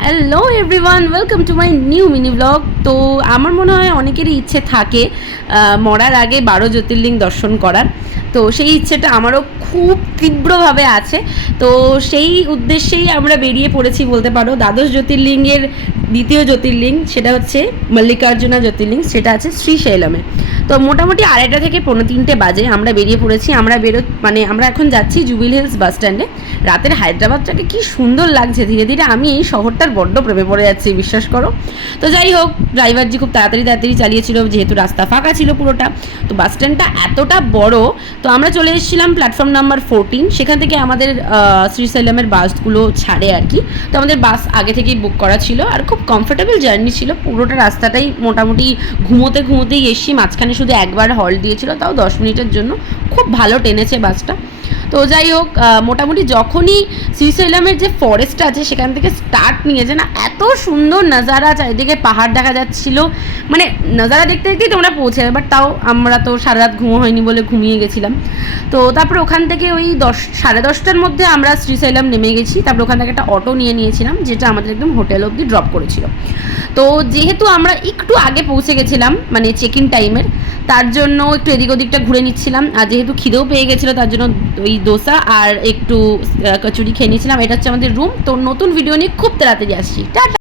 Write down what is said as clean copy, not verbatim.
Hello everyone, welcome to my new mini blog. তো আমার মনে হয় অনেকেরই ইচ্ছে থাকে মরার আগে 12 জ্যোতির্লিঙ্গ দর্শন করার। তো সেই ইচ্ছেটা আমারও খুব তীব্রভাবে আছে। তো সেই উদ্দেশ্যেই আমরা বেরিয়ে পড়েছি বলতে পারো। দ্বাদশ জ্যোতির্লিঙ্গের দ্বিতীয় জ্যোতির্লিঙ্গ সেটা হচ্ছে মল্লিকার্জুনা জ্যোতির্লিঙ্গ, সেটা আছে শ্রীশৈলমে। তো মোটামুটি 2:30 থেকে 2:45 বাজে আমরা বেরিয়ে পড়েছি। আমরা এখন যাচ্ছি জুবিলি হিলস বাস স্ট্যান্ডে। রাতের হায়দ্রাবাদটাকে কি সুন্দর লাগছে, ধীরে ধীরে আমি এই শহরটার বড্ড প্রেমে পড়ে যাচ্ছি, বিশ্বাস করো। তো যাই হোক, ড্রাইভারজি খুব তাড়াতাড়ি চালিয়েছিল, যেহেতু রাস্তা ফাঁকা ছিল পুরোটা। তো বাস স্ট্যান্ডটা এতটা বড়। তো আমরা চলে এসেছিলাম প্ল্যাটফর্ম নাম্বার 14। সেখান থেকে আমাদের শ্রীশৈলমের বাসগুলো ছাড়ে আর কি। তো আমাদের বাস আগে থেকেই বুক করা ছিল, আর খুব কমফোর্টেবল জার্নি ছিল। পুরোটা রাস্তাটাই মোটামুটি ঘুমোতেই এসছি। মাঝখানে শুধু একবার হল্ট দিয়েছিল, তাও 10 মিনিটের জন্য। খুব ভালো টেনেছে বাসটা। তো যাই হোক, মোটামুটি যখনই শ্রীশৈলমের যে ফরেস্ট আছে সেখান থেকে স্টার্ট নিয়েছে না, এত সুন্দর নাজারা, চারিদিকে পাহাড় দেখা যাচ্ছিল। মানে নাজারা দেখতে দেখতেই তোমরা পৌঁছে যাবে, বাট তাও আমরা তো সারা রাত ঘুমো হয়নি বলে ঘুমিয়ে গেছিলাম। তো তারপর ওখান থেকে ওই 10-10:30টার মধ্যে আমরা শ্রীশৈলম নেমে গেছি। তারপর ওখান থেকে একটা অটো নিয়েছিলাম, যেটা আমাদের একদম হোটেল অবধি ড্রপ করেছিল। তো যেহেতু আমরা একটু আগে পৌঁছে গেছিলাম, মানে চেক ইন টাইমের, তার জন্য একটু এদিক ওদিকটা ঘুরে নিচ্ছিলাম। আর যেহেতু খিদেও পেয়ে গেছিলো, তার জন্য ওই দোসা আর একটু কচুরি খেয়ে নিয়েছিলাম। এটা হচ্ছে আমাদের রুম। তো নতুন ভিডিও নিয়ে খুব তাড়াতাড়ি আসছি। টাটা।